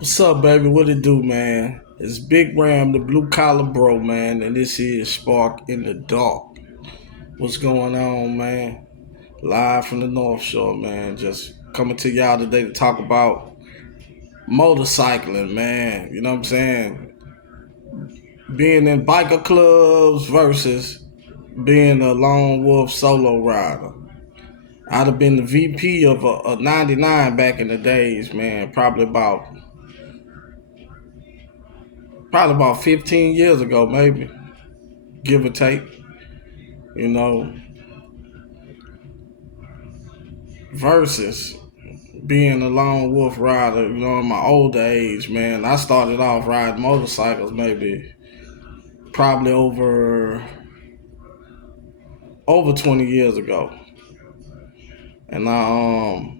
What's up, baby? What it do, man? It's Big Ram, the blue collar bro, man, and this is Spark in the Dark. What's going on, man? Live from the North Shore, man. Just coming to y'all today to talk about motorcycling, man. You know what I'm saying? Being in biker clubs versus being a lone wolf solo rider. I'd have been the VP of a 99 back in the days, man. Probably about 15 years ago, maybe, give or take. You know, versus being a lone wolf rider, in my older age, man. I started off riding motorcycles maybe probably over 20 years ago. And I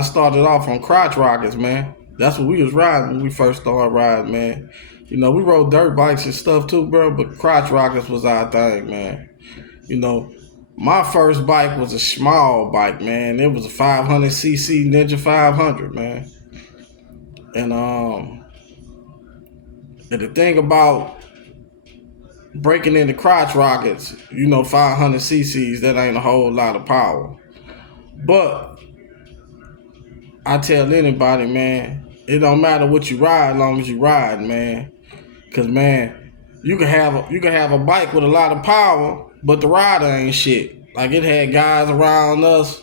started off on crotch rockets, man. That's what we was riding when we first started riding, man. We rode dirt bikes and stuff too, bro, but crotch rockets was our thing, man. You know, my first bike was a small bike, man. It was a 500cc Ninja 500, man. And and the thing about breaking into crotch rockets, 500 cc's, that ain't a whole lot of power. But I tell anybody, man, it don't matter what you ride, as long as you ride, man. Cause man, you can have a bike with a lot of power, but the rider ain't shit. Like it had guys around us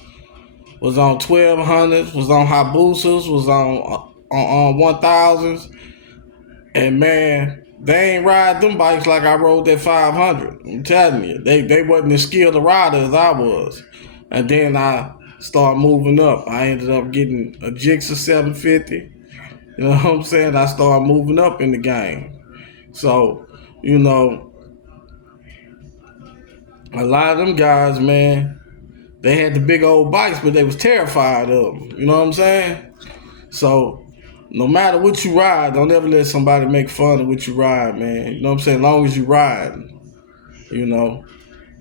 was on 1200s, was on Habusas, was on 1000s, and man, they ain't ride them bikes like I rode that 500. I'm telling you, they wasn't as skilled a rider as I was. And then I started moving up. I ended up getting a Gixxer 750. You know what I'm saying? I started moving up in the game. So, you know, a lot of them guys, man, they had the big old bikes, but they was terrified of them. You know what I'm saying? So, no matter what you ride, don't ever let somebody make fun of what you ride, man. You know what I'm saying? As long as you ride, you know.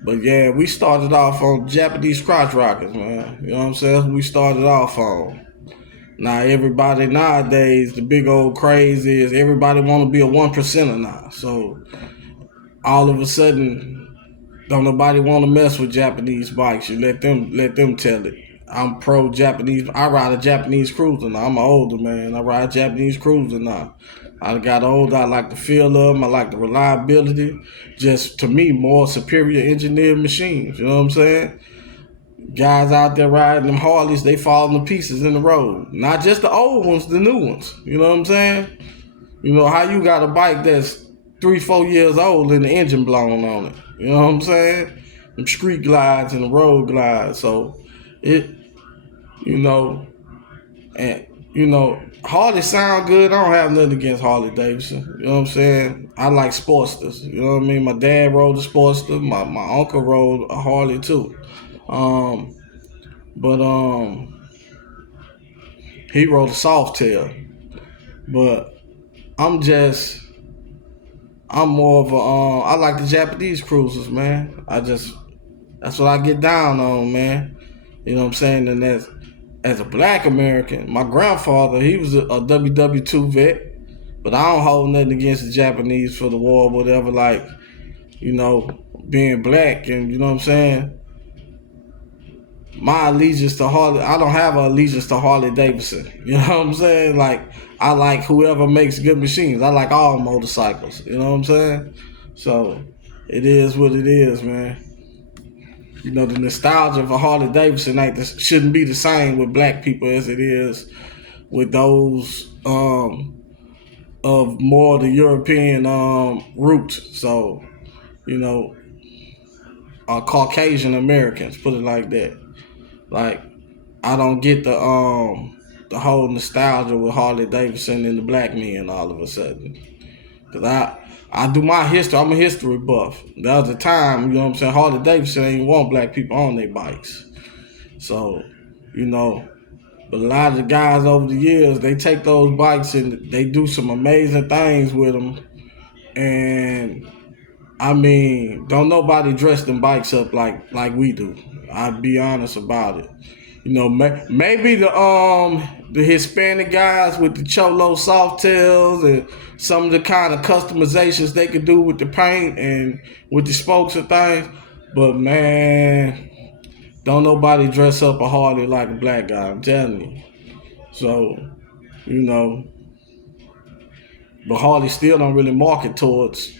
But yeah, we started off on Japanese crotch rockets, man. You know what I'm saying? That's what we started off on. Now everybody nowadays, the big old craze is everybody want to be a 1%er now. So all of a sudden, don't nobody want to mess with Japanese bikes. You let them tell it. I'm pro Japanese. I ride a Japanese cruiser now. I'm an older man. I ride Japanese cruiser now. I got older. I like the feel of them. I like the reliability. Just to me, more superior engineered machines. You know what I'm saying? Guys out there riding them Harleys, they falling to pieces in the road. Not just the old ones, the new ones. You know what I'm saying? How you got a bike that's 3, 4 years old and the engine blown on it. You know what I'm saying? Them street glides and the road glides. So it, you know, and Harley sound good. I don't have nothing against Harley Davidson. You know what I'm saying? I like Sportsters. You know what I mean? My dad rode a Sportster. My uncle rode a Harley too. Um, but he rode a Softail. But I'm just I'm more of a I like the Japanese cruisers, man. That's what I get down on, man. You know what I'm saying? And as a black American, my grandfather, he was a WW2 vet, but I don't hold nothing against the Japanese for the war or whatever, like, being black, and you know what I'm saying? My allegiance to Harley, I don't have an allegiance to Harley Davidson. You know what I'm saying? Like, I like whoever makes good machines. I like all motorcycles. You know what I'm saying? So, it is what it is, man. The nostalgia for Harley Davidson shouldn't be the same with black people as it is with those of more the European roots. So, you know, Caucasian Americans, put it like that. Like, I don't get the whole nostalgia with Harley Davidson and the black men all of a sudden. Cause I do my history. I'm a history buff. There was a time, you know what I'm saying, Harley Davidson ain't want black people on their bikes. So, you know, but a lot of the guys over the years, they take those bikes and they do some amazing things with them. And I mean, don't nobody dress them bikes up like we do. I'll be honest about it. Maybe the Hispanic guys with the Cholo soft tails and some of the kind of customizations they could do with the paint and with the spokes and things. But man, don't nobody dress up a Harley like a black guy, I'm telling you. So, you know, but Harley still don't really market towards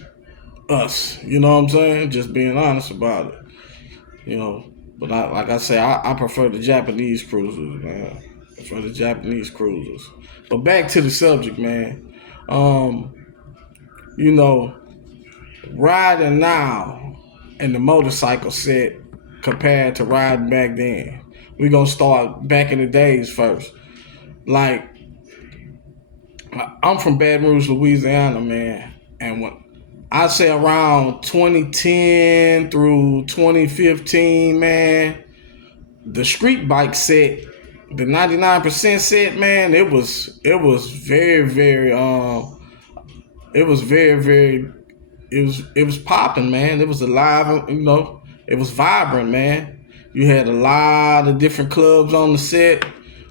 us. You know what I'm saying? Just being honest about it. You know, but like I say, I prefer the Japanese cruisers, man. I prefer the Japanese cruisers. But back to the subject, man. You know, riding now in the motorcycle set compared to riding back then. We're gonna start back in the days first. Like, I'm from Baton Rouge, Louisiana, man, and when I say around 2010 through 2015, man, the street bike set, the 99% set, man, it was very, very it was very, very it was popping, man. It was alive, you know, it was vibrant, man. You had a lot of different clubs on the set.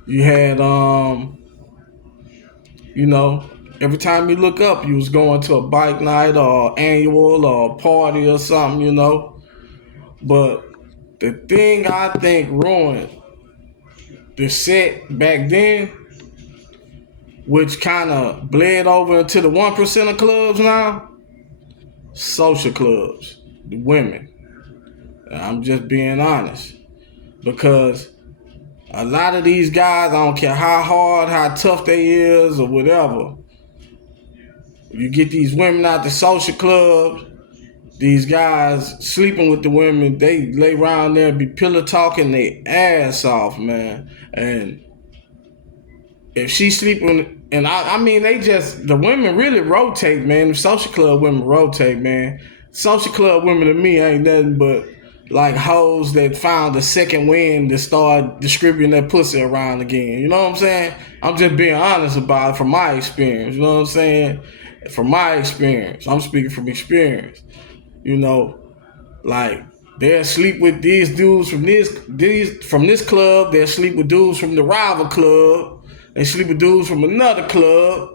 You had you know, every time you look up, you was going to a bike night or annual or a party or something, you know. But the thing I think ruined the set back then, which kind of bled over into the 1% of clubs now, social clubs, the women. I'm just being honest. Because a lot of these guys, I don't care how hard, how tough they is or whatever, you get these women out the social clubs, these guys sleeping with the women, they lay around there and be pillow talking their ass off, man. And if she's sleeping, and I mean, the women really rotate, man. The social club women rotate, man. Social club women to me ain't nothing but like hoes that found a second wind to start distributing that pussy around again. You know what I'm saying? I'm just being honest about it from my experience. You know what I'm saying? From my experience. I'm speaking from experience. You know, like they'll sleep with these dudes from this club. They'll sleep with dudes from the rival club. They sleep with dudes from another club.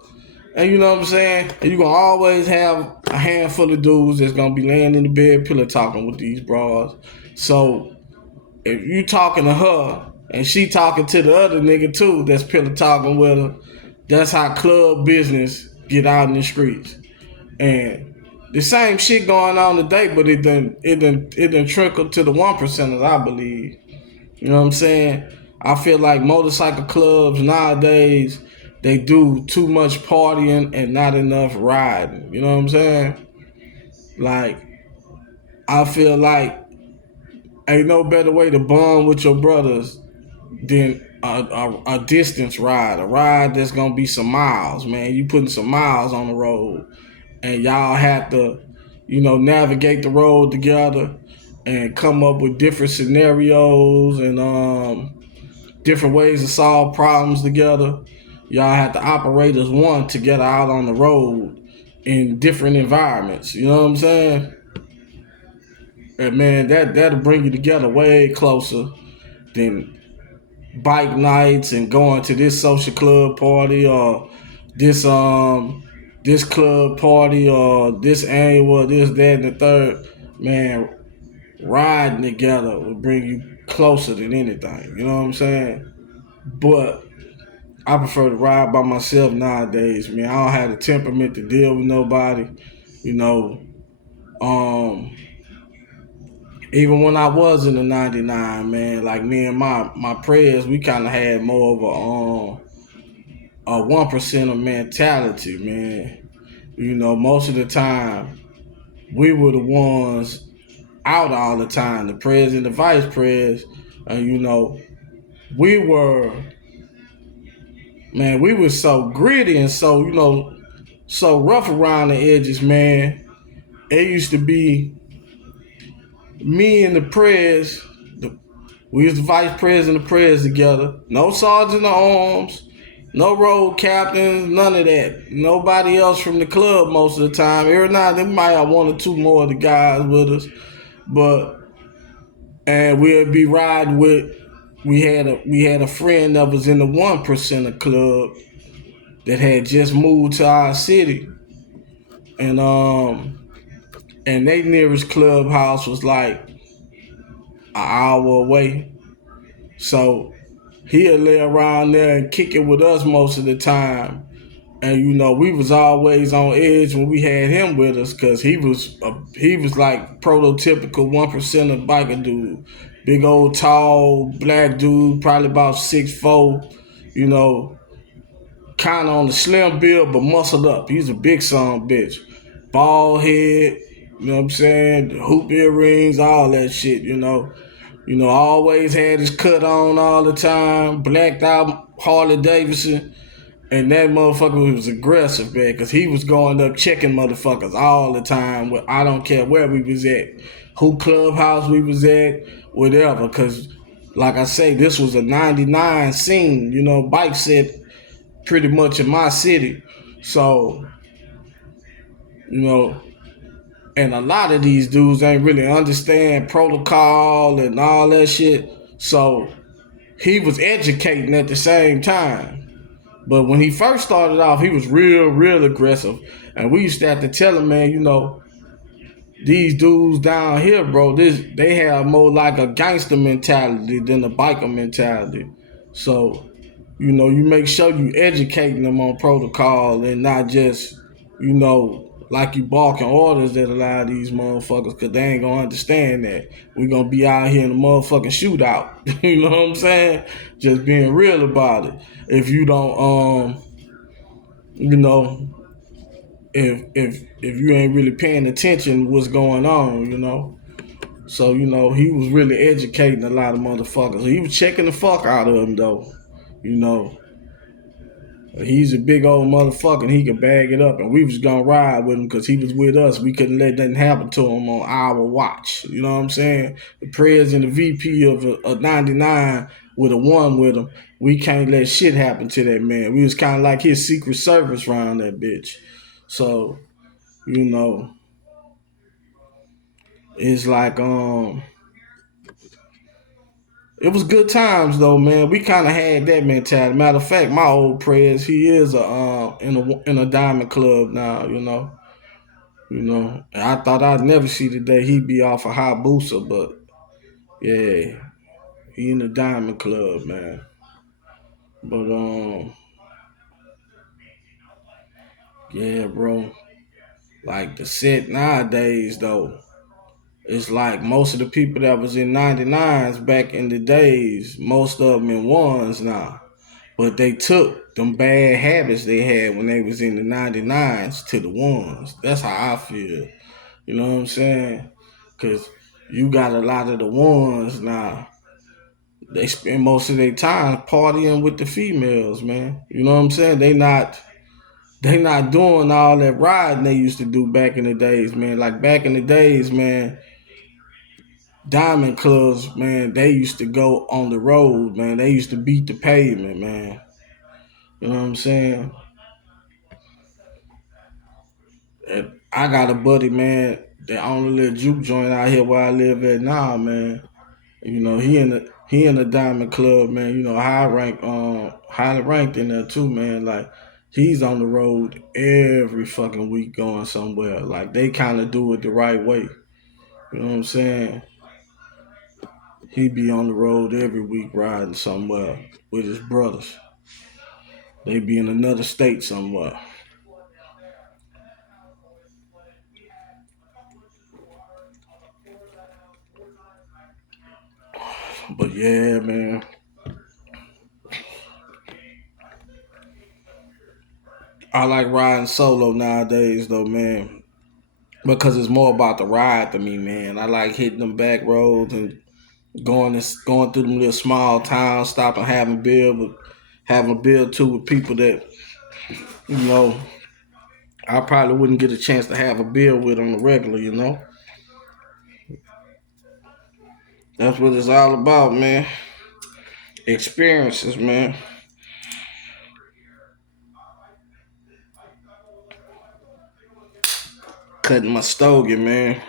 And you know what I'm saying? And you're going to always have a handful of dudes that's going to be laying in the bed pillow talking with these bras. So if you talking to her and she talking to the other nigga too that's pillow talking with her, that's how club business get out in the streets. And the same shit going on today, but it done trickled to the 1%ers, I believe. You know what I'm saying? I feel like motorcycle clubs nowadays, they do too much partying and not enough riding. You know what I'm saying? Like, I feel like ain't no better way to bond with your brothers than a distance ride. A ride that's going to be some miles, man. You putting some miles on the road. And y'all have to, you know, navigate the road together and come up with different scenarios and different ways to solve problems together. Y'all have to operate as one together out on the road in different environments. You know what I'm saying? And man, that'll bring you together way closer than bike nights and going to this social club party or this club party or this annual, this, that, and the third. Man, riding together will bring you closer than anything. You know what I'm saying? But I prefer to ride by myself nowadays, man. I don't have the temperament to deal with nobody. You know, even when I was in the 99, man, like me and my prayers, we kind of had more of a 1%er mentality, man. You know, most of the time, we were the ones out all the time, the prayers and the vice prayers. And, you know, we were so gritty and so, you know, so rough around the edges, man. It used to be me and the prayers. We was the vice prayers and the prayers together. No sergeant of arms, no road captains, none of that. Nobody else from the club most of the time. Every now and then we might have one or two more of the guys with us. And we'll be riding with we had a friend that was in the 1% club that had just moved to our city, and they nearest clubhouse was like an hour away. So he'll lay around there and kick it with us most of the time. And we was always on edge when we had him with us, because he was like prototypical 1% biker dude, big old tall black dude, probably about 6'4", kind of on the slim build but muscled up. He's a big son bitch, bald head, you know what I'm saying, hoop earrings, all that shit. Always had his cut on all the time, blacked out Harley Davidson. And that motherfucker was aggressive, man, because he was going up checking motherfuckers all the time. I don't care where we was at, who clubhouse we was at, whatever. Because, like I say, this was a 99 scene, bike set pretty much in my city. So, and a lot of these dudes ain't really understand protocol and all that shit. So, he was educating at the same time. But when he first started off, he was real aggressive. And we used to have to tell him, man, these dudes down here, bro, they have more like a gangster mentality than a biker mentality. So, you make sure you educating them on protocol and not just, like you barking orders at a lot of these motherfuckers, because they ain't gonna understand that. We gonna be out here in a motherfucking shootout. You know what I'm saying? Just being real about it. If you don't, if you ain't really paying attention to what's going on. So, he was really educating a lot of motherfuckers. He was checking the fuck out of them, though. He's a big old motherfucker, and he could bag it up. And we was gonna ride with him because he was with us. We couldn't let nothing happen to him on our watch. You know what I'm saying? The president and the VP of a 99 with a 1 with him. We can't let shit happen to that man. We was kind of like his secret service around that bitch. So, it's like it was good times though, man. We kind of had that mentality. Matter of fact, my old prez, he is in a diamond club now. And I thought I'd never see the day he'd be off a Hayabusa, but yeah, he in the diamond club, man. But yeah, bro. Like the set nowadays though, it's like most of the people that was in 99s back in the days, most of them in 1s now. But they took them bad habits they had when they was in the 99s to the 1s. That's how I feel. You know what I'm saying? Because you got a lot of the 1s now. They spend most of their time partying with the females, man. You know what I'm saying? They not doing all that riding they used to do back in the days, man. Like back in the days, man, diamond clubs, man, they used to go on the road, man. They used to beat the pavement, man. You know what I'm saying? And I got a buddy, man, that own a little juke joint out here where I live at now, man. He in the diamond club, man. Highly ranked in there too, man. Like he's on the road every fucking week going somewhere. Like they kind of do it the right way. You know what I'm saying? He be on the road every week riding somewhere with his brothers. They be in another state somewhere. But yeah, man. I like riding solo nowadays though, man. Because it's more about the ride to me, man. I like hitting them back roads and going through them little small towns, stopping having a bill too with people that, you know, I probably wouldn't get a chance to have a bill with on the regular. That's what it's all about, man. Experiences, man. Cutting my stogie, man.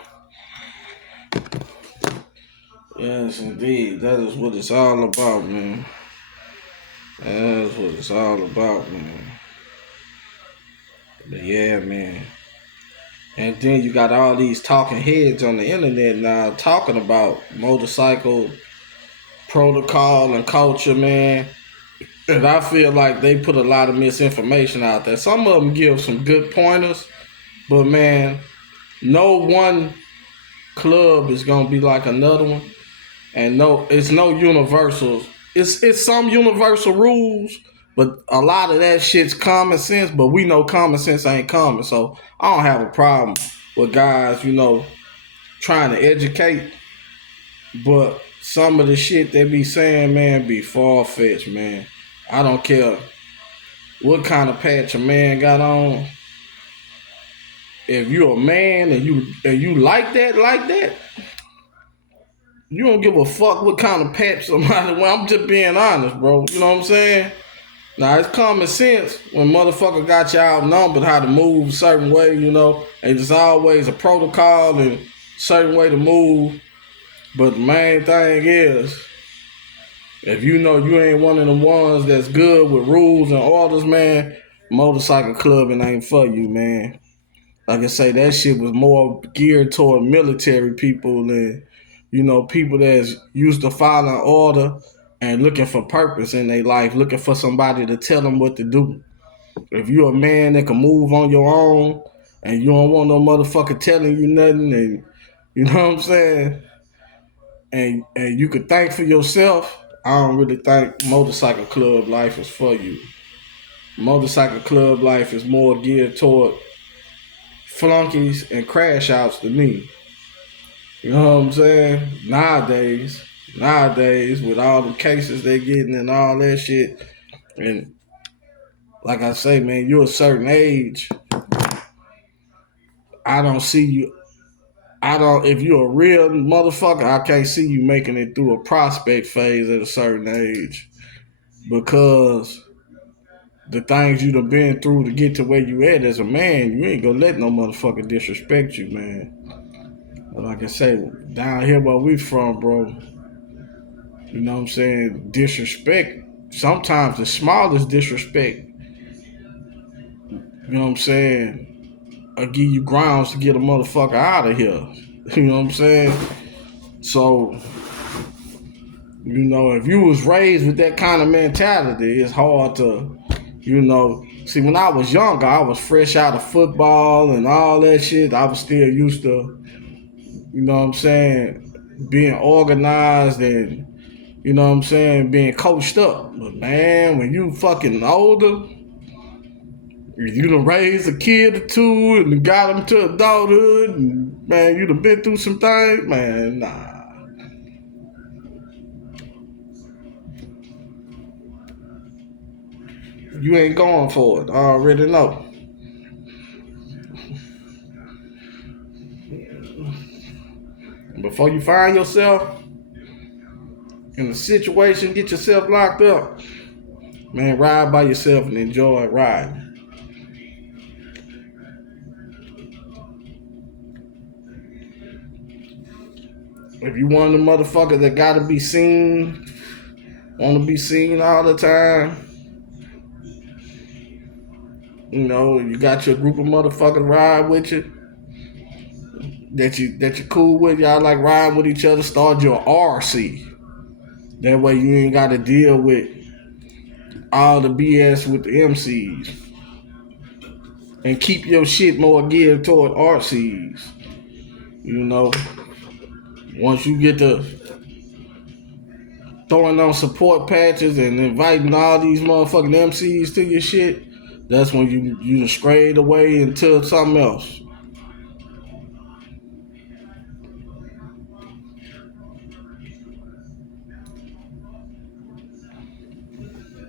Yes, indeed. That is what it's all about, man. That's what it's all about, man. But yeah, man. And then you got all these talking heads on the internet now talking about motorcycle protocol and culture, man. And I feel like they put a lot of misinformation out there. Some of them give some good pointers, but man, no one club is gonna be like another one, and no, it's no universals. It's some universal rules, but a lot of that shit's common sense. But we know common sense ain't common, so I don't have a problem with guys, trying to educate. But some of the shit they be saying, man, be far fetched, man. I don't care what kind of patch a man got on. If you a man and you like that, you don't give a fuck what kind of patch somebody. Well, I'm just being honest, bro. You know what I'm saying? Now it's common sense when motherfucker got you outnumbered how to move a certain way, and there's always a protocol and certain way to move. But the main thing is, if you know you ain't one of the ones that's good with rules and orders, man, motorcycle clubbing ain't for you, man. Like I say, that shit was more geared toward military people and, people that's used to following order and looking for purpose in their life, looking for somebody to tell them what to do. If you're a man that can move on your own and you don't want no motherfucker telling you nothing, and you know what I'm saying, and you could think for yourself, I don't really think motorcycle club life is for you. Motorcycle club life is more geared toward flunkies and crash outs to me. You know what I'm saying? Nowadays, with all the cases they getting and all that shit, and like I say, man, you're a certain age. I don't see you. If you're a real motherfucker, I can't see you making it through a prospect phase at a certain age because the things you done been through to get to where you at as a man, you ain't gonna let no motherfucker disrespect you, man. Like I say, down here where we from, bro, you know what I'm saying? Disrespect, sometimes the smallest disrespect, you know what I'm saying, will give you grounds to get a motherfucker out of here. You know what I'm saying? So, if you was raised with that kind of mentality, it's hard to, see, when I was younger, I was fresh out of football and all that shit. I was still used to, you know what I'm saying, being organized and, you know what I'm saying, being coached up. But man, when you fucking older, you done raised a kid or two and got him to adulthood, and man, you done been through some things, man, nah. You ain't going for it. I already know. Before you find yourself in a situation, get yourself locked up, man, ride by yourself and enjoy riding. If you one of the motherfuckers that gotta be seen, wanna be seen all the time, you got your group of motherfuckers ride with you, that you cool with, y'all like riding with each other, start your RC. That way you ain't gotta deal with all the BS with the MCs. And keep your shit more geared toward RCs. Once you get to throwing on support patches and inviting all these motherfucking MCs to your shit, that's when you strayed away into something else.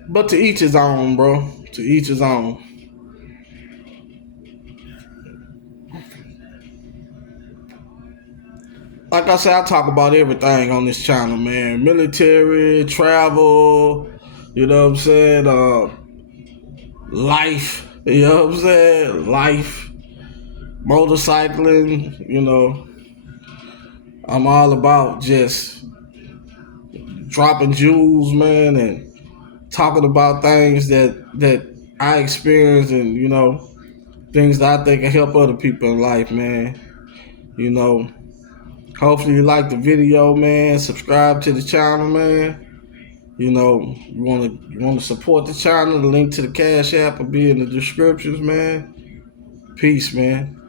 But to each his own, bro. To each his own. Like I said, I talk about everything on this channel, man. Military, travel, you know what I'm saying? Life, you know what I'm saying? Life, motorcycling, I'm all about just dropping jewels, man, and talking about things that I experienced, and things that I think can help other people in life, man. You know, hopefully you like the video, man. Subscribe to the channel, man. You want to support the channel. The link to the Cash App will be in the descriptions, man. Peace, man.